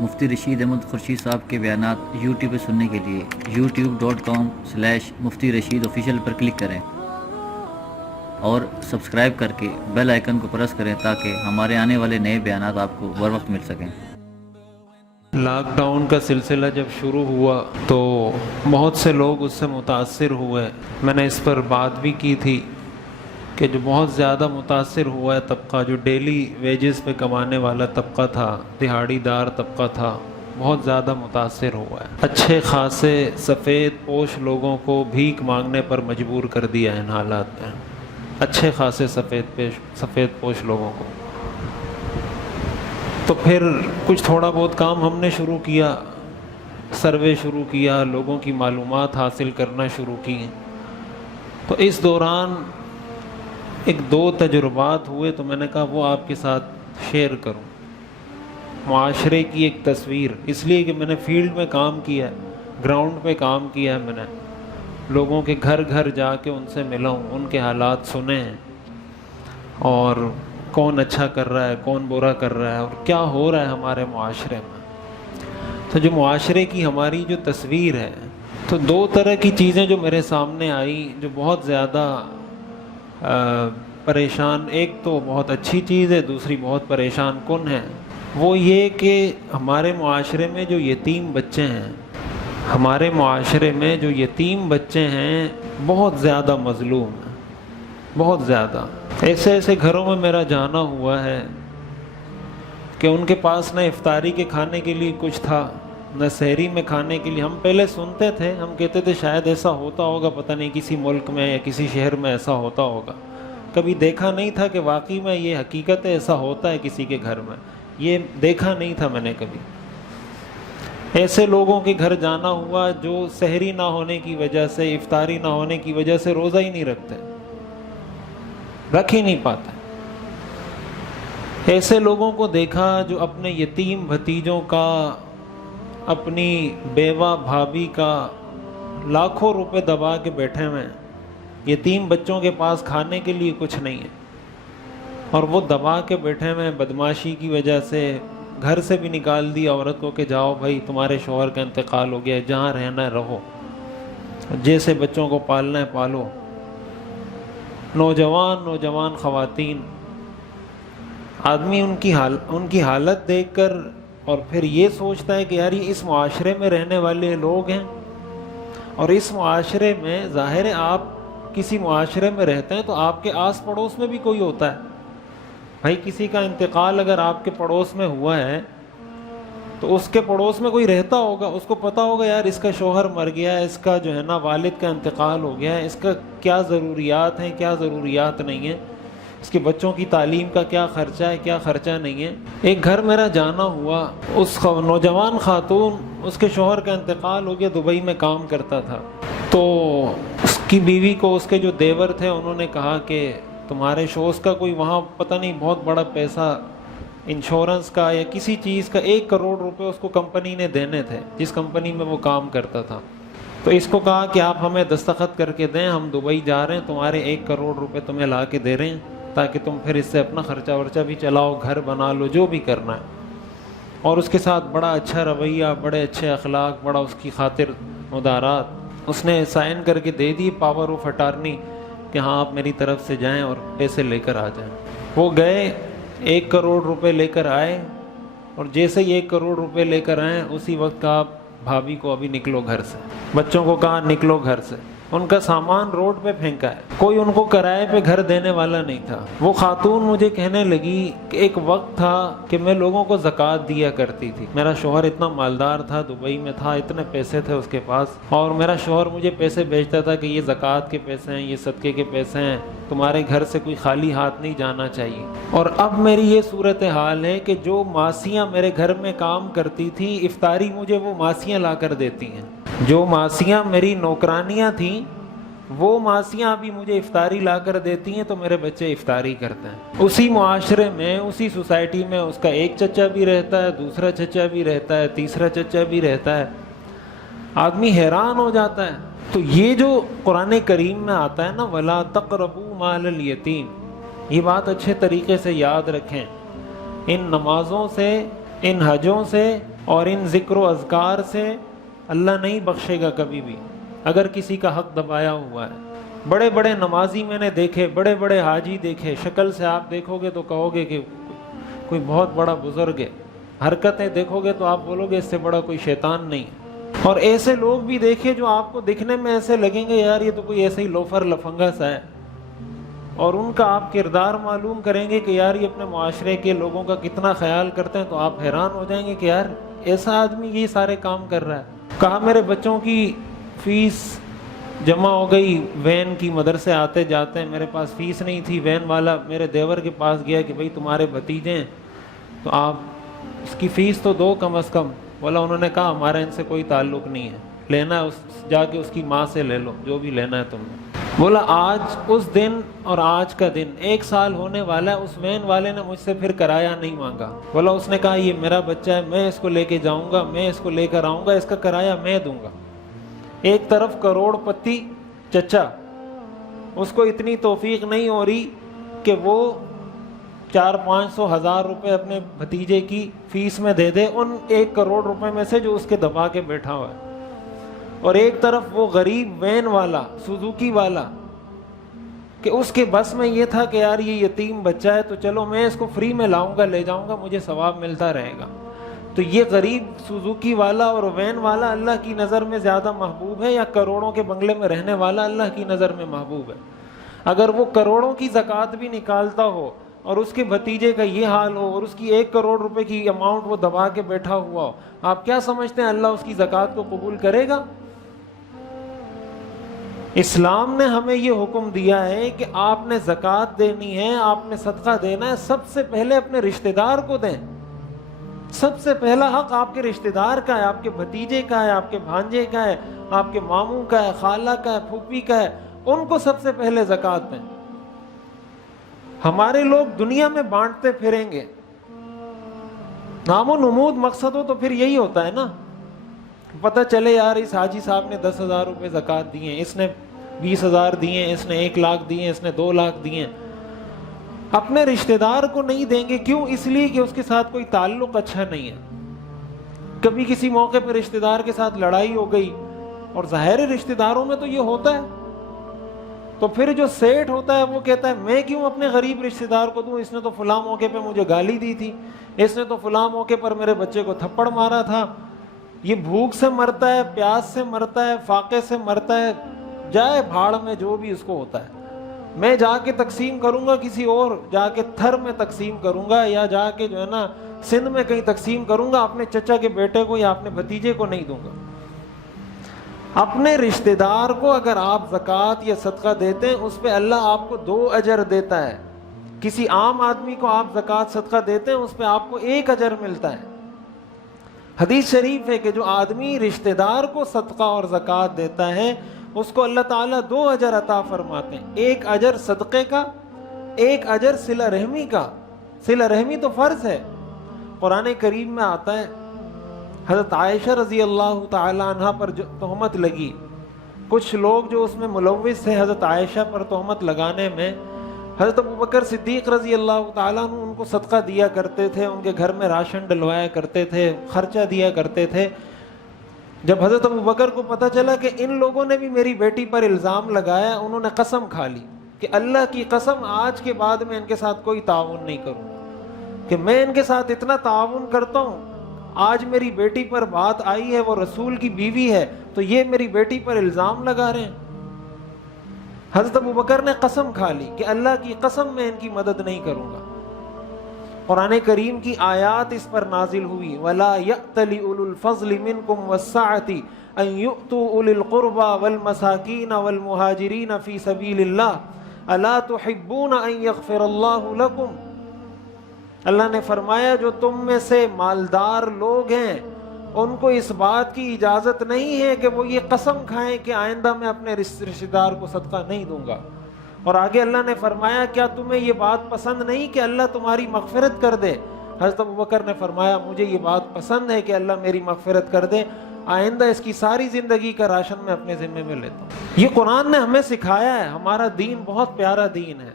مفتی رشید احمد خورشید صاحب کے بیانات یوٹیوب پہ سننے کے لیے youtube.com/مفتی رشید آفیشیل پر کلک کریں اور سبسکرائب کر کے بیل آئیکن کو پریس کریں تاکہ ہمارے آنے والے نئے بیانات آپ کو بر وقت مل سکیں۔ لاک ڈاؤن کا سلسلہ جب شروع ہوا تو بہت سے لوگ اس سے متاثر ہوئے۔ میں نے اس پر بات بھی کی تھی کہ جو بہت زیادہ متاثر ہوا ہے طبقہ، جو ڈیلی ویجز پہ کمانے والا طبقہ تھا، دہاڑی دار طبقہ تھا، بہت زیادہ متاثر ہوا ہے۔ اچھے خاصے سفید پوش لوگوں کو بھیک مانگنے پر مجبور کر دیا ہے ان حالات میں، اچھے خاصے سفید پوش لوگوں کو۔ تو پھر کچھ تھوڑا بہت کام ہم نے شروع کیا، سروے شروع کیا، لوگوں کی معلومات حاصل کرنا شروع کی۔ تو اس دوران ایک دو تجربات ہوئے، تو میں نے کہا وہ آپ کے ساتھ شیئر کروں۔ معاشرے کی ایک تصویر، اس لیے کہ میں نے فیلڈ میں کام کیا ہے، گراؤنڈ پہ کام کیا ہے، میں نے لوگوں کے گھر گھر جا کے ان سے ملا ہوں، ان کے حالات سنے ہیں، اور کون اچھا کر رہا ہے، کون برا کر رہا ہے، اور کیا ہو رہا ہے ہمارے معاشرے میں۔ تو جو معاشرے کی ہماری جو تصویر ہے، تو دو طرح کی چیزیں جو میرے سامنے آئی جو بہت زیادہ پریشان، ایک تو بہت اچھی چیز ہے، دوسری بہت پریشان کن ہے۔ وہ یہ کہ ہمارے معاشرے میں جو یتیم بچے ہیں، ہمارے معاشرے میں جو یتیم بچے ہیں بہت زیادہ مظلوم ہیں، بہت زیادہ۔ ایسے ایسے گھروں میں میرا جانا ہوا ہے کہ ان کے پاس نہ افطاری کے کھانے کے لیے کچھ تھا، نہ سحری میں کھانے کے لیے۔ ہم پہلے سنتے تھے، ہم کہتے تھے شاید ایسا ہوتا ہوگا، پتہ نہیں کسی ملک میں یا کسی شہر میں ایسا ہوتا ہوگا۔ کبھی دیکھا نہیں تھا کہ واقعی میں یہ حقیقت ہے، ایسا ہوتا ہے کسی کے گھر میں، یہ دیکھا نہیں تھا میں نے کبھی۔ ایسے لوگوں کے گھر جانا ہوا جو سحری نہ ہونے کی وجہ سے، افطاری نہ ہونے کی وجہ سے روزہ ہی نہیں رکھتے، رکھ ہی نہیں پاتے۔ ایسے لوگوں کو دیکھا جو اپنے یتیم بھتیجوں کا، اپنی بیوہ بھابھی کا لاکھوں روپے دبا کے بیٹھے ہوئے ہیں، یتیم بچوں کے پاس کھانے کے لیے کچھ نہیں ہے، اور وہ دبا کے بیٹھے ہوئے ہیں۔ بدماشی کی وجہ سے گھر سے بھی نکال دی عورت کو کہ جاؤ بھائی تمہارے شوہر کا انتقال ہو گیا ہے، جہاں رہنا ہے رہو، جیسے بچوں کو پالنا ہے پالو۔ نوجوان خواتین، آدمی ان کی حالت دیکھ کر اور پھر یہ سوچتا ہے کہ یار یہ اس معاشرے میں رہنے والے لوگ ہیں، اور اس معاشرے میں ظاہر ہے آپ کسی معاشرے میں رہتے ہیں تو آپ کے آس پڑوس میں بھی کوئی ہوتا ہے۔ بھائی کسی کا انتقال اگر آپ کے پڑوس میں ہوا ہے تو اس کے پڑوس میں کوئی رہتا ہوگا، اس کو پتا ہوگا یار اس کا شوہر مر گیا ہے، اس کا جو ہے نا والد کا انتقال ہو گیا ہے، اس کا کیا ضروریات ہیں، کیا ضروریات نہیں ہیں، اس کے بچوں کی تعلیم کا کیا خرچہ ہے، کیا خرچہ نہیں ہے۔ ایک گھر میرا جانا ہوا، اس نوجوان خاتون، اس کے شوہر کا انتقال ہو گیا، دبئی میں کام کرتا تھا، تو اس کی بیوی کو اس کے جو دیور تھے انہوں نے کہا کہ تمہارے شوہر کا کوئی وہاں پتہ نہیں بہت بڑا پیسہ انشورنس کا یا کسی چیز کا 1 کروڑ روپے اس کو کمپنی نے دینے تھے، جس کمپنی میں وہ کام کرتا تھا۔ تو اس کو کہا کہ آپ ہمیں دستخط کر کے دیں، ہم دبئی جا رہے ہیں، تمہارے 1 کروڑ روپے تمہیں لا کے دے رہے ہیں تاکہ تم پھر اس سے اپنا خرچہ ورچہ بھی چلاؤ، گھر بنا لو، جو بھی کرنا ہے۔ اور اس کے ساتھ بڑا اچھا رویہ، بڑے اچھے اخلاق، بڑا اس کی خاطر مدارات، اس نے سائن کر کے دے دی، پاور آف اٹارنی، کہ ہاں آپ میری طرف سے جائیں اور پیسے لے کر آ جائیں۔ وہ گئے، 1 کروڑ روپے لے کر آئے، اور جیسے ہی 1 کروڑ روپے لے کر آئے اسی وقت کہا بھابھی کو ابھی نکلو گھر سے، بچوں کو کہا نکلو گھر سے۔ ان کا سامان روڈ پہ پھینکا ہے، کوئی ان کو کرائے پہ گھر دینے والا نہیں تھا۔ وہ خاتون مجھے کہنے لگی کہ ایک وقت تھا کہ میں لوگوں کو زکوٰۃ دیا کرتی تھی، میرا شوہر اتنا مالدار تھا، دبئی میں تھا، اتنے پیسے تھے اس کے پاس، اور میرا شوہر مجھے پیسے بھیجتا تھا کہ یہ زکوٰۃ کے پیسے ہیں، یہ صدقے کے پیسے ہیں، تمہارے گھر سے کوئی خالی ہاتھ نہیں جانا چاہیے۔ اور اب میری یہ صورتحال ہے کہ جو ماسیاں میرے گھر میں کام کرتی تھیں، افطاری مجھے وہ ماسیاں لا کر دیتی ہیں۔ جو ماسیاں میری نوکرانیاں تھیں وہ ماسیاں ابھی مجھے افطاری لا کر دیتی ہیں، تو میرے بچے افطاری کرتے ہیں۔ اسی معاشرے میں، اسی سوسائٹی میں اس کا ایک چچا بھی رہتا ہے، دوسرا چچا بھی رہتا ہے، تیسرا چچا بھی رہتا ہے، آدمی حیران ہو جاتا ہے۔ تو یہ جو قرآن کریم میں آتا ہے نا، وَلَا تَقْرَبُوا مَالَ الْيَتِيمِ، یہ بات اچھے طریقے سے یاد رکھیں۔ ان نمازوں سے، ان حجوں سے اور ان ذکر و اذکار سے اللہ نہیں بخشے گا کبھی بھی اگر کسی کا حق دبایا ہوا ہے۔ بڑے بڑے نمازی میں نے دیکھے، بڑے بڑے حاجی دیکھے، شکل سے آپ دیکھو گے تو کہو گے کہ کوئی بہت بڑا بزرگ ہے، حرکتیں دیکھو گے تو آپ بولو گے اس سے بڑا کوئی شیطان نہیں۔ اور ایسے لوگ بھی دیکھے جو آپ کو دکھنے میں ایسے لگیں گے یار یہ تو کوئی ایسے ہی لوفر لفنگا سا ہے، اور ان کا آپ کردار معلوم کریں گے کہ یار یہ اپنے معاشرے کے لوگوں کا کتنا خیال کرتے ہیں، تو آپ حیران ہو جائیں گے کہ یار ایسا آدمی یہ سارے کام کر رہا ہے۔ کہا میرے بچوں کی فیس جمع ہو گئی، وین کی، مدرسے آتے جاتے ہیں، میرے پاس فیس نہیں تھی، وین والا میرے دیور کے پاس گیا کہ بھئی تمہارے بھتیجے ہیں تو آپ اس کی فیس تو دو کم از کم۔ بولا انہوں نے کہا ہمارا ان سے کوئی تعلق نہیں ہے، لینا ہے جا کے اس کی ماں سے لے لو جو بھی لینا ہے تم نے۔ بولا آج اس دن اور آج کا دن 1 سال ہونے والا ہے، اس وین والے نے مجھ سے پھر کرایہ نہیں مانگا۔ بولا اس نے کہا یہ میرا بچہ ہے، میں اس کو لے کے جاؤں گا، میں اس کو لے کر آؤں گا، اس کا کرایہ میں دوں گا۔ ایک طرف کروڑ پتی چچا، اس کو اتنی توفیق نہیں ہو رہی کہ وہ 400-500 ہزار روپے اپنے بھتیجے کی فیس میں دے دے ان 1 کروڑ روپے میں سے جو اس کے دبا کے بیٹھا ہوا ہے، اور ایک طرف وہ غریب وین والا، سوزوکی والا، کہ اس کے بس میں یہ تھا کہ یار یہ یتیم بچہ ہے تو چلو میں اس کو فری میں لاؤں گا، لے جاؤں گا، مجھے ثواب ملتا رہے گا۔ تو یہ غریب سوزوکی والا اور وین والا اللہ کی نظر میں زیادہ محبوب ہے یا کروڑوں کے بنگلے میں رہنے والا اللہ کی نظر میں محبوب ہے؟ اگر وہ کروڑوں کی زکوٰۃ بھی نکالتا ہو اور اس کے بھتیجے کا یہ حال ہو اور اس کی 1 کروڑ روپے کی اماؤنٹ وہ دبا کے بیٹھا ہوا ہو، آپ کیا سمجھتے ہیں اللہ اس کی زکوٰۃ کو قبول کرے گا؟ اسلام نے ہمیں یہ حکم دیا ہے کہ آپ نے زکوٰۃ دینی ہے، آپ نے صدقہ دینا ہے، سب سے پہلے اپنے رشتہ دار کو دیں۔ سب سے پہلا حق آپ کے رشتہ دار کا ہے، آپ کے بھتیجے کا ہے، آپ کے بھانجے کا ہے، آپ کے ماموں کا ہے، خالہ کا ہے، پھوپھی کا ہے، ان کو سب سے پہلے زکوٰۃ دیں۔ ہمارے لوگ دنیا میں بانٹتے پھریں گے، نام و نمود مقصد ہو تو پھر یہی ہوتا ہے نا، پتہ چلے یار اس حاجی صاحب نے 10,000 روپے زکوٰۃ دیے ہیں، اس نے 20,000 دیے ہیں، اس نے 1 لاکھ دیے ہیں، اس نے 2 لاکھ دیے ہیں۔ اپنے رشتہ دار کو نہیں دیں گے، کیوں؟ اس لیے کہ اس کے ساتھ کوئی تعلق اچھا نہیں ہے۔ کبھی کسی موقع پہ رشتہ دار کے ساتھ لڑائی ہو گئی، اور ظاہر رشتہ داروں میں تو یہ ہوتا ہے، تو پھر جو سیٹ ہوتا ہے وہ کہتا ہے میں کیوں اپنے غریب رشتہ دار کو دوں، اس نے تو فلاں موقع پہ مجھے گالی دی تھی، اس نے تو فلاں موقع پر میرے بچے کو تھپڑ مارا تھا، یہ بھوک سے مرتا ہے، پیاس سے مرتا ہے، فاقے سے مرتا ہے، جائے بھاڑ میں جو بھی اس کو ہوتا ہے، میں جا کے تقسیم کروں گا، کسی اور جا کے تھر میں تقسیم کروں گا، یا جا کے جو ہے نا سندھ میں کہیں تقسیم کروں گا، اپنے چچا کے بیٹے کو یا اپنے بھتیجے کو نہیں دوں گا۔ اپنے رشتہ دار کو اگر آپ زکوٰۃ یا صدقہ دیتے ہیں اس پہ اللہ آپ کو 2 اجر دیتا ہے۔ کسی عام آدمی کو آپ زکوٰۃ صدقہ دیتے ہیں اس پہ آپ کو 1 اجر ملتا ہے۔ حدیث شریف ہے کہ جو آدمی رشتہ دار کو صدقہ اور زکوٰۃ دیتا ہے اس کو اللہ تعالیٰ 2 اجر عطا فرماتے ہیں، 1 اجر صدقے کا، 1 اجر صلہ رحمی کا۔ صلہ رحمی تو فرض ہے، قرآن کریم میں آتا ہے، حضرت عائشہ رضی اللہ تعالی عنہ پر جو تہمت لگی، کچھ لوگ جو اس میں ملوث تھے حضرت عائشہ پر تہمت لگانے میں، حضرت ابوبکر صدیق رضی اللہ تعالیٰ عنہ ان کو صدقہ دیا کرتے تھے، ان کے گھر میں راشن ڈلوایا کرتے تھے، خرچہ دیا کرتے تھے۔ جب حضرت ابوبکر کو پتہ چلا کہ ان لوگوں نے بھی میری بیٹی پر الزام لگایا، انہوں نے قسم کھا لی کہ اللہ کی قسم آج کے بعد میں ان کے ساتھ کوئی تعاون نہیں کروں گا، کہ میں ان کے ساتھ اتنا تعاون کرتا ہوں، آج میری بیٹی پر بات آئی ہے، وہ رسول کی بیوی ہے، تو یہ میری بیٹی پر الزام لگا رہے ہیں۔ حضرت ابوبکر نے قسم کھا لی کہ اللہ کی قسم میں ان کی مدد نہیں کروں گا۔ قرآن کریم کی آیات اس پر نازل ہوئی، وَلَا يَأْتَلِ أُولُو الْفَضْلِ مِنْكُمْ وَالسَّعَةِ أَنْ يُؤْتُوا أُولِي الْقُرْبَى وَالْمَسَاكِينَ وَالْمُهَاجِرِينَ فِي سَبِيلِ اللَّهِ أَلَا تُحِبُّونَ أَنْ يَغْفِرَ اللَّهُ لَكُمْ۔ اللہ نے فرمایا جو تم میں سے مالدار لوگ ہیں ان کو اس بات کی اجازت نہیں ہے کہ وہ یہ قسم کھائیں کہ آئندہ میں اپنے رشتہ دار کو صدقہ نہیں دوں گا۔ اور آگے اللہ نے فرمایا کیا تمہیں یہ بات پسند نہیں کہ اللہ تمہاری مغفرت کر دے؟ حضرت ابوبکر نے فرمایا مجھے یہ بات پسند ہے کہ اللہ میری مغفرت کر دے، آئندہ اس کی ساری زندگی کا راشن میں اپنے ذمے میں لیتا ہوں۔ یہ قرآن نے ہمیں سکھایا ہے۔ ہمارا دین بہت پیارا دین ہے،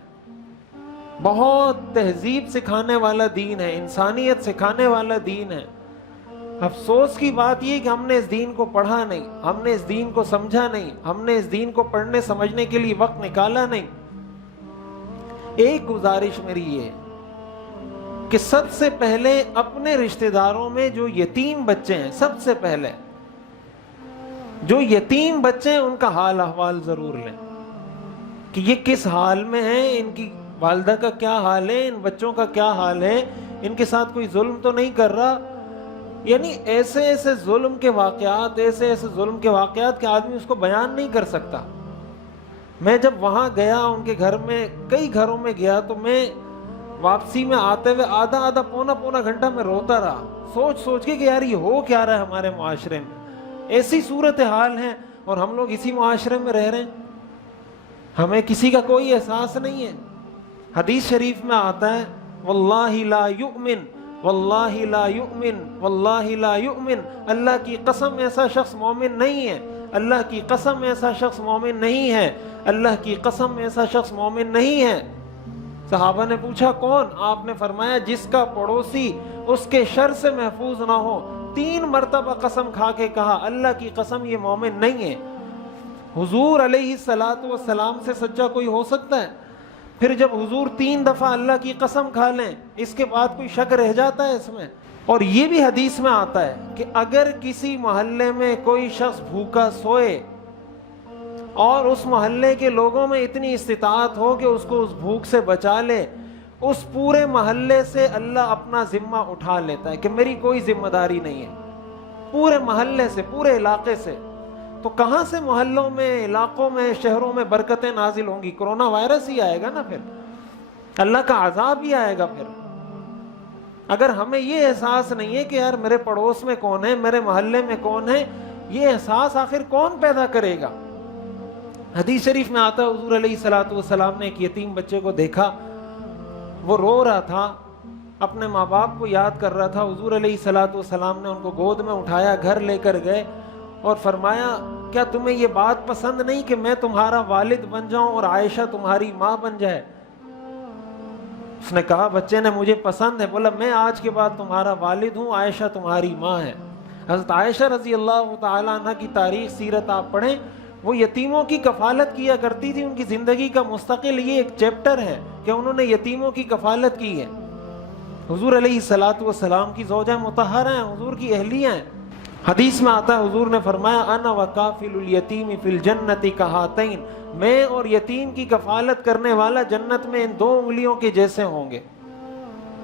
بہت تہذیب سکھانے والا دین ہے، انسانیت سکھانے والا دین ہے۔ افسوس کی بات یہ کہ ہم نے اس دین کو پڑھا نہیں، ہم نے اس دین کو سمجھا نہیں، ہم نے اس دین کو پڑھنے سمجھنے کے لیے وقت نکالا نہیں۔ ایک گزارش میری یہ کہ سب سے پہلے اپنے رشتہ داروں میں جو یتیم بچے ہیں، سب سے پہلے جو یتیم بچے ہیں ان کا حال احوال ضرور لیں کہ یہ کس حال میں ہیں، ان کی والدہ کا کیا حال ہے، ان بچوں کا کیا حال ہے، ان کے ساتھ کوئی ظلم تو نہیں کر رہا۔ یعنی ایسے ایسے ظلم کے واقعات، ایسے ایسے ظلم کے واقعات کہ آدمی اس کو بیان نہیں کر سکتا۔ میں جب وہاں گیا ان کے گھر میں، کئی گھروں میں گیا، تو میں واپسی میں آتے ہوئے آدھا پونا گھنٹہ میں روتا رہا، سوچ سوچ کے کہ یار یہ ہو کیا رہا ہے ہمارے معاشرے میں، ایسی صورتحال ہے اور ہم لوگ اسی معاشرے میں رہ رہے ہیں، ہمیں کسی کا کوئی احساس نہیں ہے۔ حدیث شریف میں آتا ہے واللہ لا یؤمن، واللہ لا یؤمن، واللہ لا یؤمن، اللہ کی قسم ایسا شخص مومن نہیں ہے، اللہ کی قسم ایسا شخص مومن نہیں ہے، اللہ کی قسم ایسا شخص مومن نہیں ہے۔ صحابہ نے پوچھا کون؟ آپ نے فرمایا جس کا پڑوسی اس کے شر سے محفوظ نہ ہو۔ 3 مرتبہ قسم کھا کے کہا اللہ کی قسم یہ مومن نہیں ہے۔ حضور علیہ السلام سے سچا کوئی ہو سکتا ہے؟ پھر جب حضور 3 دفعہ اللہ کی قسم کھا لیں، اس کے بعد کوئی شک رہ جاتا ہے اس میں؟ اور یہ بھی حدیث میں آتا ہے کہ اگر کسی محلے میں کوئی شخص بھوکا سوئے اور اس محلے کے لوگوں میں اتنی استطاعت ہو کہ اس کو اس بھوک سے بچا لے، اس پورے محلے سے اللہ اپنا ذمہ اٹھا لیتا ہے کہ میری کوئی ذمہ داری نہیں ہے، پورے محلے سے، پورے علاقے سے۔ تو کہاں سے محلوں میں، علاقوں میں، شہروں میں برکتیں نازل ہوں گی؟ کرونا وائرس ہی آئے گا نا، پھر اللہ کا عذاب ہی آئے گا۔ پھر اگر ہمیں یہ احساس نہیں ہے کہ یار میرے پڑوس میں کون ہے، میرے محلے میں کون ہے، یہ احساس آخر کون پیدا کرے گا؟ حدیث شریف میں آتا ہے حضور علیہ السلام نے ایک یتیم بچے کو دیکھا، وہ رو رہا تھا، اپنے ماں باپ کو یاد کر رہا تھا۔ حضور علیہ السلام نے ان کو گود میں اٹھایا، گھر لے کر گئے اور فرمایا کیا تمہیں یہ بات پسند نہیں کہ میں تمہارا والد بن جاؤں اور عائشہ تمہاری ماں بن جائے؟ اس نے کہا بچے نے مجھے پسند ہے۔ بولا میں آج کے بعد تمہارا والد ہوں، عائشہ تمہاری ماں ہے۔ حضرت عائشہ رضی اللہ تعالیٰ عنہ کی تاریخ، سیرت آپ پڑھیں، وہ یتیموں کی کفالت کیا کرتی تھی، ان کی زندگی کا مستقل یہ ایک چیپٹر ہے کہ انہوں نے یتیموں کی کفالت کی ہے۔ حضور علیہ السلام کی زوجہ مطہرہ ہیں، حضور کی اہلیہ ہیں۔ حدیث میں آتا ہے حضور نے فرمایا انا وکافل الیتیم فی الجنت کہاتین، میں اور یتیم کی کفالت کرنے والا جنت میں ان 2 انگلیوں کے جیسے ہوں گے۔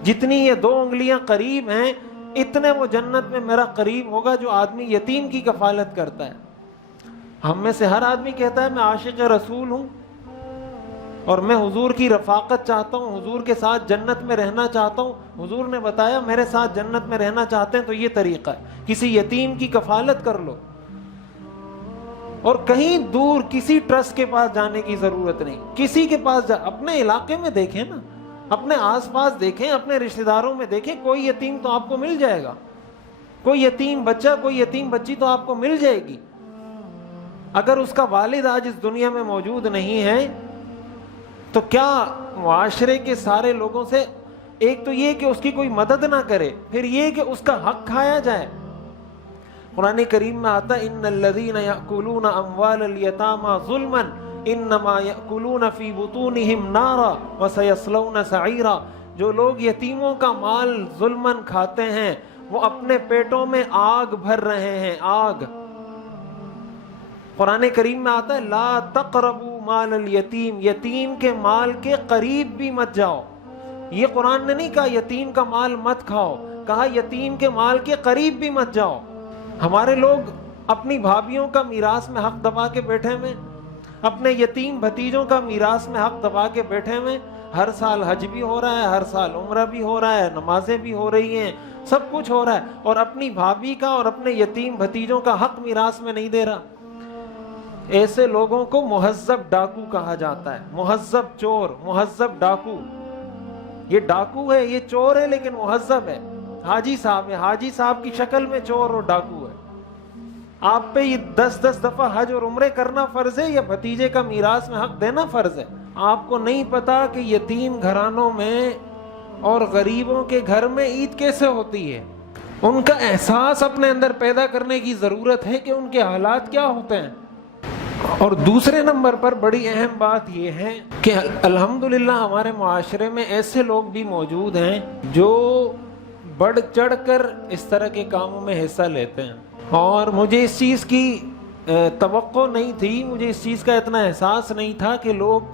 جتنی یہ 2 انگلیاں قریب ہیں اتنے وہ جنت میں میرا قریب ہوگا جو آدمی یتیم کی کفالت کرتا ہے۔ ہم میں سے ہر آدمی کہتا ہے میں عاشق رسول ہوں اور میں حضور کی رفاقت چاہتا ہوں، حضور کے ساتھ جنت میں رہنا چاہتا ہوں۔ حضور نے بتایا میرے ساتھ جنت میں رہنا چاہتے ہیں تو یہ طریقہ ہے، کسی یتیم کی کفالت کر لو، اور کہیں دور کسی ٹرسٹ کے پاس جانے کی ضرورت نہیں، کسی کے پاس اپنے علاقے میں دیکھیں نا، اپنے آس پاس دیکھیں، اپنے رشتہ داروں میں دیکھیں، کوئی یتیم تو آپ کو مل جائے گا، کوئی یتیم بچہ، کوئی یتیم بچی تو آپ کو مل جائے گی۔ اگر اس کا والد آج اس دنیا میں موجود نہیں ہے تو کیا معاشرے کے سارے لوگوں سے ایک تو یہ کہ اس کی کوئی مدد نہ کرے، پھر یہ کہ اس کا حق کھایا جائے۔ قرآن کریم میں آتا ہے ان الذین یأکلون اموال الیتامی ظلما انما یأکلون فی بطونہم نارا وسیصلون سعیرا، جو لوگ یتیموں کا مال ظلماً کھاتے ہیں وہ اپنے پیٹوں میں آگ بھر رہے ہیں، آگ۔ قرآن کریم میں آتا ہے لا تقربوا مال الیتیم، یتیم کے مال کے قریب بھی مت جاؤ۔ یہ قرآن نے نہیں کہا یتیم کا مال مت کھاؤ، کہا یتیم کے مال کے قریب بھی مت جاؤ۔ ہمارے لوگ اپنی بھابھیوں کا میراث میں حق دبا کے بیٹھے ہوئے، اپنے یتیم بھتیجوں کا میراث میں حق دبا کے بیٹھے ہوئے۔ ہر سال حج بھی ہو رہا ہے، ہر سال عمرہ بھی ہو رہا ہے، نمازیں بھی ہو رہی ہیں، سب کچھ ہو رہا ہے، اور اپنی بھابھی کا اور اپنے یتیم بھتیجوں کا حق میراث میں نہیں دے رہا۔ ایسے لوگوں کو مہذب ڈاکو کہا جاتا ہے، مہذب چور، مہذب ڈاکو۔ یہ ڈاکو ہے، یہ چور ہے لیکن مہذب ہے۔ حاجی صاحب ہے، حاجی صاحب کی شکل میں چور اور ڈاکو ہے۔ آپ پہ یہ 10 دفعہ حج اور عمرے کرنا فرض ہے یا بھتیجے کا میراث میں حق دینا فرض ہے؟ آپ کو نہیں پتا کہ یتیم گھرانوں میں اور غریبوں کے گھر میں عید کیسے ہوتی ہے؟ ان کا احساس اپنے اندر پیدا کرنے کی ضرورت ہے کہ ان کے حالات کیا ہوتے ہیں۔ اور دوسرے نمبر پر بڑی اہم بات یہ ہے کہ الحمدللہ ہمارے معاشرے میں ایسے لوگ بھی موجود ہیں جو بڑھ چڑھ کر اس طرح کے کاموں میں حصہ لیتے ہیں، اور مجھے اس چیز کی توقع نہیں تھی، مجھے اس چیز کا اتنا احساس نہیں تھا کہ لوگ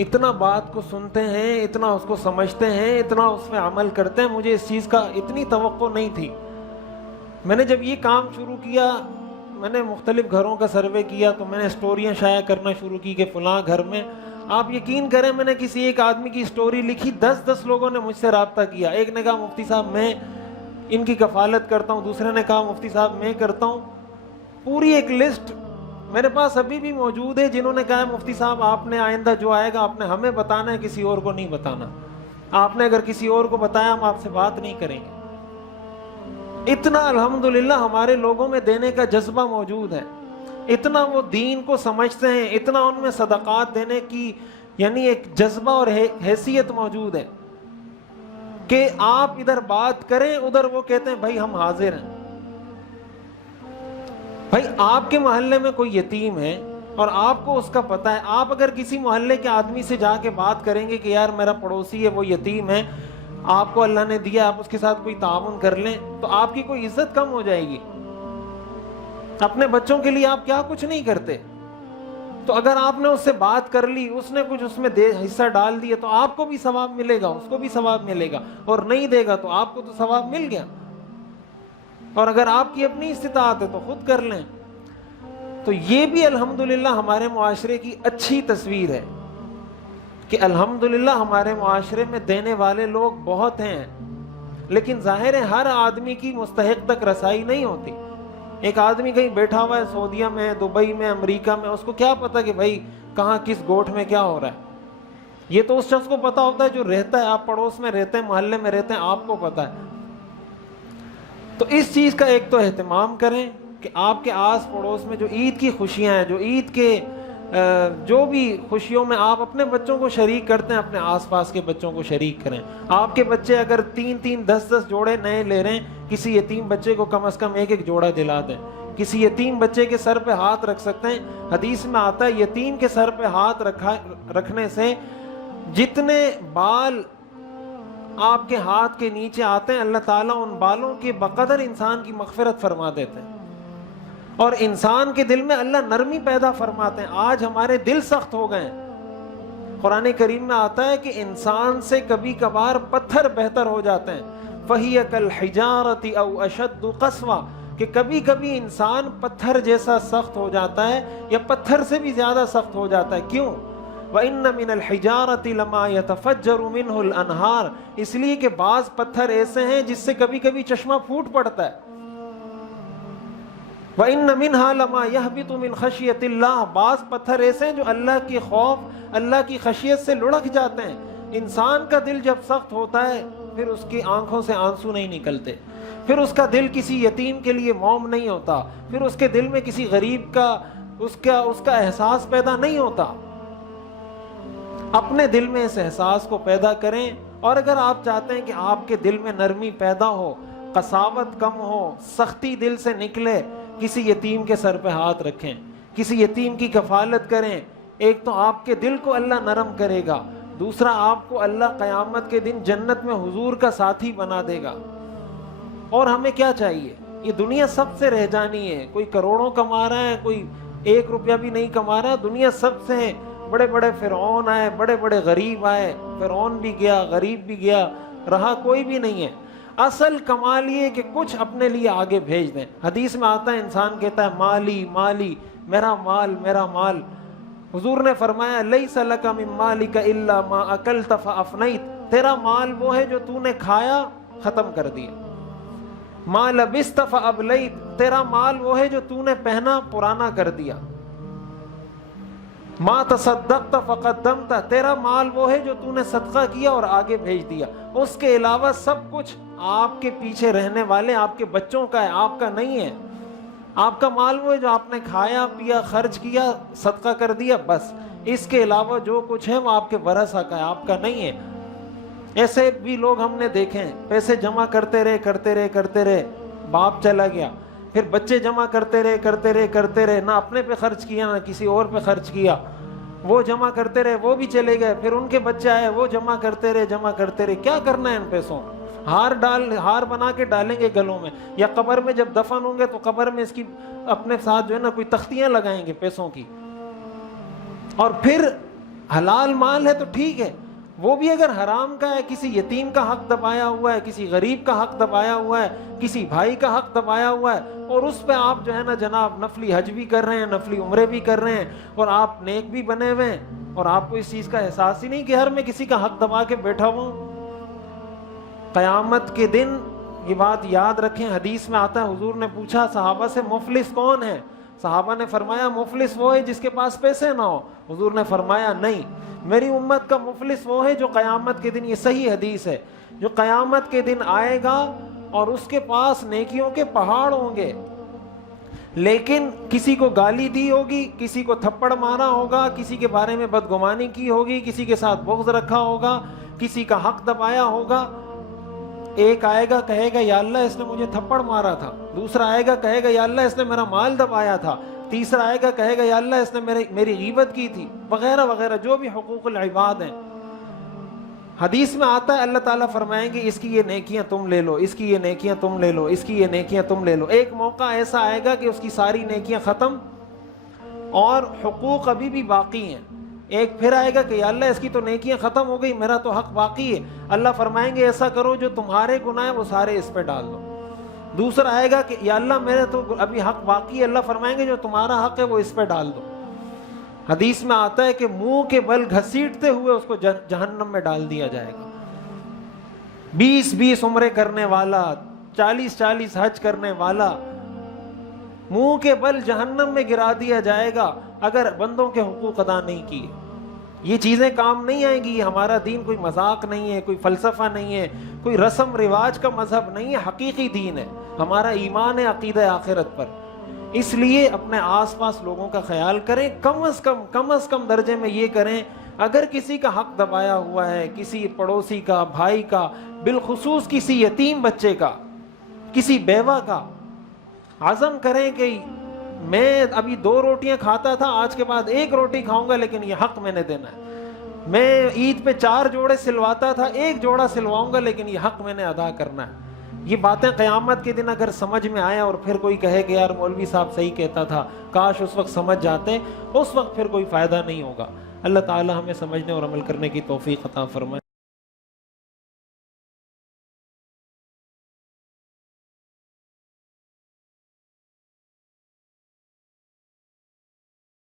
اتنا بات کو سنتے ہیں، اتنا اس کو سمجھتے ہیں، اتنا اس میں عمل کرتے ہیں، مجھے اس چیز کا اتنی توقع نہیں تھی۔ میں نے جب یہ کام شروع کیا، میں نے مختلف گھروں کا سروے کیا تو میں نے اسٹوریاں شائع کرنا شروع کی کہ فلاں گھر میں، آپ یقین کریں میں نے کسی ایک آدمی کی اسٹوری لکھی، 10 لوگوں نے مجھ سے رابطہ کیا۔ ایک نے کہا مفتی صاحب میں ان کی کفالت کرتا ہوں، دوسرے نے کہا مفتی صاحب میں کرتا ہوں۔ پوری ایک لسٹ میرے پاس ابھی بھی موجود ہے، جنہوں نے کہا مفتی صاحب آپ نے آئندہ جو آئے گا آپ نے ہمیں بتانا ہے، کسی اور کو نہیں بتانا، آپ نے اگر کسی اور کو بتایا ہم آپ سے بات نہیں کریں گے۔ اتنا الحمدللہ ہمارے لوگوں میں دینے کا جذبہ موجود ہے، اتنا وہ دین کو سمجھتے ہیں، اتنا ان میں صدقات دینے کی یعنی ایک جذبہ اور حیثیت موجود ہے کہ آپ ادھر بات کریں ادھر وہ کہتے ہیں بھائی ہم حاضر ہیں۔ بھائی آپ کے محلے میں کوئی یتیم ہے اور آپ کو اس کا پتہ ہے، آپ اگر کسی محلے کے آدمی سے جا کے بات کریں گے کہ یار میرا پڑوسی ہے وہ یتیم ہے، آپ کو اللہ نے دیا، آپ اس کے ساتھ کوئی تعاون کر لیں، تو آپ کی کوئی عزت کم ہو جائے گی؟ اپنے بچوں کے لیے آپ کیا کچھ نہیں کرتے؟ تو اگر آپ نے اس سے بات کر لی، اس نے کچھ اس میں حصہ ڈال دیا تو آپ کو بھی ثواب ملے گا، اس کو بھی ثواب ملے گا، اور نہیں دے گا تو آپ کو تو ثواب مل گیا۔ اور اگر آپ کی اپنی استطاعت ہے تو خود کر لیں۔ تو یہ بھی الحمدللہ ہمارے معاشرے کی اچھی تصویر ہے کہ الحمدللہ ہمارے معاشرے میں دینے والے لوگ بہت ہیں، لیکن ظاہر ہے ہر آدمی کی مستحق تک رسائی نہیں ہوتی۔ ایک آدمی کہیں بیٹھا ہوا ہے سعودیہ میں، دبئی میں، امریکہ میں، اس کو کیا پتا کہ بھائی کہاں کس گوٹھ میں کیا ہو رہا ہے؟ یہ تو اس شخص کو پتا ہوتا ہے جو رہتا ہے، آپ پڑوس میں رہتے ہیں، محلے میں رہتے ہیں، آپ کو پتا ہے۔ تو اس چیز کا ایک تو اہتمام کریں کہ آپ کے آس پڑوس میں جو عید کی خوشیاں ہیں، جو عید کے جو بھی خوشیوں میں آپ اپنے بچوں کو شریک کرتے ہیں، اپنے آس پاس کے بچوں کو شریک کریں۔ آپ کے بچے اگر 3 10 جوڑے نئے لے رہے ہیں، کسی یتیم بچے کو کم از کم 1 جوڑا دلا دیں۔ کسی یتیم بچے کے سر پہ ہاتھ رکھ سکتے ہیں، حدیث میں آتا ہے یتیم کے سر پہ ہاتھ رکھنے سے جتنے بال آپ کے ہاتھ کے نیچے آتے ہیں اللہ تعالیٰ ان بالوں کے بقدر انسان کی مغفرت فرما دیتے ہیں، اور انسان کے دل میں اللہ نرمی پیدا فرماتے ہیں۔ آج ہمارے دل سخت ہو گئے ہیں، قرآن کریم میں آتا ہے کہ انسان سے کبھی کبھار پتھر بہتر ہو جاتے ہیں، فَهِيَ كَالْحِجَارَةِ أَوْ أَشَدُّ قَسْوَةً، کہ کبھی کبھی انسان پتھر جیسا سخت ہو جاتا ہے یا پتھر سے بھی زیادہ سخت ہو جاتا ہے۔ کیوں؟ وَإِنَّ مِنَ الْحِجَارَةِ لَمَا يَتَفَجَّرُ مِنْهُ الْأَنْهَارُ، اس لیے کہ بعض پتھر ایسے ہیں جس سے کبھی کبھی چشمہ پھوٹ پڑتا ہے۔ وَإِنَّ مِنْهَا لَمَا يَهْبِطُ مِنْ خَشْيَةِ اللَّهِ، بعض پتھر ایسے ہیں جو اللہ کی خوف، اللہ کی خشیت سے لڑک جاتے ہیں۔ انسان کا دل جب سخت ہوتا ہے پھر اس کی آنکھوں سے آنسو نہیں نکلتے، پھر اس کا دل کسی یتیم کے لیے موم نہیں ہوتا، پھر اس کے دل میں کسی غریب کا اس کا احساس پیدا نہیں ہوتا۔ اپنے دل میں اس احساس کو پیدا کریں، اور اگر آپ چاہتے ہیں کہ آپ کے دل میں نرمی پیدا ہو، قساوت کم ہو، سختی دل سے نکلے، کسی یتیم کے سر پہ ہاتھ رکھیں، کسی یتیم کی کفالت کریں۔ ایک تو آپ کے دل کو اللہ نرم کرے گا، دوسرا آپ کو اللہ قیامت کے دن جنت میں حضور کا ساتھی بنا دے گا۔ اور ہمیں کیا چاہیے؟ یہ دنیا سب سے رہ جانی ہے، کوئی کروڑوں کما رہا ہے، کوئی 1 روپیہ بھی نہیں کما رہا، دنیا سب سے بڑے بڑے فرعون آئے، بڑے بڑے غریب آئے، فرعون بھی گیا، غریب بھی گیا، رہا کوئی بھی نہیں ہے۔ اصل کمال یہ کہ کچھ اپنے لیے آگے بھیج دیں۔ حدیث میں آتا ہے انسان کہتا ہے مالی مالی، میرا مال میرا مال۔ حضور نے فرمایا لیس لک من مالک الا ما اکلت فافنیت، تیرا مال وہ ہے جو تو نے کھایا ختم کر دیا۔ ما لبست فابلیت، تیرا مال وہ ہے جو تو نے پہنا پرانا کر دیا۔ ما تصدقت فقدمت، تیرا مال وہ ہے جو تو نے صدقہ کیا اور آگے بھیج دیا۔ اس کے علاوہ سب کچھ آپ کے پیچھے رہنے والے آپ کے بچوں کا ہے، آپ کا نہیں ہے۔ آپ کا مال وہ ہے جو آپ نے کھایا پیا خرچ کیا صدقہ کر دیا، بس۔ اس کے علاوہ جو کچھ ہے وہ آپ کے ورثہ کا ہے، آپ کا نہیں ہے۔ ایسے بھی لوگ ہم نے دیکھے ہیں، پیسے جمع کرتے رہے، باپ چلا گیا، پھر بچے جمع کرتے رہے، نہ اپنے پہ خرچ کیا نہ کسی اور پہ خرچ کیا، وہ جمع کرتے رہے، وہ بھی چلے گئے، پھر ان کے بچے آئے، وہ جمع کرتے رہے، کیا کرنا ہے ان پیسوں؟ ہار بنا کے ڈالیں گے گلوں میں، یا قبر میں جب دفن ہوں گے تو قبر میں اس کی اپنے ساتھ جو ہے نا کوئی تختیاں لگائیں گے پیسوں کی۔ اور پھر حلال مال ہے تو ٹھیک ہے، وہ بھی اگر حرام کا ہے، کسی یتیم کا حق دبایا ہوا ہے، کسی غریب کا حق دبایا ہوا ہے، کسی بھائی کا حق دبایا ہوا ہے، اور اس پہ آپ جو ہے نا جناب نفلی حج بھی کر رہے ہیں، نفلی عمرے بھی کر رہے ہیں، اور آپ نیک بھی بنے ہوئے ہیں، اور آپ کو اس چیز کا احساس ہی نہیں کہ ہر میں کسی کا حق دبا کے بیٹھا ہوں۔ قیامت کے دن یہ بات یاد رکھیں، حدیث میں آتا ہے، حضور نے پوچھا صحابہ سے مفلس کون ہے؟ صحابہ نے فرمایا مفلس وہ ہے جس کے پاس پیسے نہ ہو۔ حضور نے فرمایا نہیں، میری امت کا مفلس وہ ہے جو قیامت کے دن، یہ صحیح حدیث ہے، جو قیامت کے دن آئے گا اور اس کے پاس نیکیوں کے پہاڑ ہوں گے، لیکن کسی کو گالی دی ہوگی، کسی کو تھپڑ مارا ہوگا، کسی کے بارے میں بدگمانی کی ہوگی، کسی کے ساتھ بغض رکھا ہوگا، کسی کا حق دبایا ہوگا۔ ایک آئے گا کہے گا یا اللہ اس نے مجھے تھپڑ مارا تھا، دوسرا آئے گا کہے گا یا اللہ اس نے میرا مال دبایا تھا، تیسرا آئے گا کہے گا یا اللہ اس نے میری غیبت کی تھی، وغیرہ وغیرہ جو بھی حقوق العباد ہیں۔ حدیث میں آتا ہے اللہ تعالیٰ فرمائیں گے اس کی یہ نیکیاں تم لے لو، اس کی یہ نیکیاں تم لے لو، اس کی یہ نیکیاں تم لے لو۔ ایک موقع ایسا آئے گا کہ اس کی ساری نیکیاں ختم اور حقوق ابھی بھی باقی ہیں۔ ایک پھر آئے گا کہ یا اللہ اس کی تو نیکیاں ختم ہو گئی، میرا تو حق باقی ہے۔ اللہ فرمائیں گے ایسا کرو جو تمہارے گناہ ہیں وہ سارے اس پہ ڈال دو۔ دوسرا آئے گا کہ یا اللہ میرے تو ابھی حق باقی ہے، اللہ فرمائیں گے جو تمہارا حق ہے وہ اس پہ ڈال دو۔ حدیث میں آتا ہے کہ منہ کے بل گھسیٹتے ہوئے اس کو جہنم میں ڈال دیا جائے گا۔ 20 عمرے کرنے والا، 40 حج کرنے والا، منہ کے بل جہنم میں گرا دیا جائے گا اگر بندوں کے حقوق ادا نہیں کیے۔ یہ چیزیں کام نہیں آئیں گی۔ ہمارا دین کوئی مذاق نہیں ہے، کوئی فلسفہ نہیں ہے، کوئی رسم رواج کا مذہب نہیں ہے، حقیقی دین ہے۔ ہمارا ایمان ہے عقیدہ آخرت پر۔ اس لیے اپنے آس پاس لوگوں کا خیال کریں، کم از کم درجے میں یہ کریں، اگر کسی کا حق دبایا ہوا ہے، کسی پڑوسی کا، بھائی کا، بالخصوص کسی یتیم بچے کا، کسی بیوہ کا، عزم کریں کہ میں ابھی 2 روٹیاں کھاتا تھا، آج کے بعد 1 روٹی کھاؤں گا، لیکن یہ حق میں نے دینا ہے۔ میں عید پہ 4 جوڑے سلواتا تھا، 1 جوڑا سلواؤں گا، لیکن یہ حق میں نے ادا کرنا ہے۔ یہ باتیں قیامت کے دن اگر سمجھ میں آئیں اور پھر کوئی کہے کہ یار مولوی صاحب صحیح کہتا تھا، کاش اس وقت سمجھ جاتے، اس وقت پھر کوئی فائدہ نہیں ہوگا۔ اللہ تعالی ہمیں سمجھنے اور عمل کرنے کی توفیق عطا فرمائے۔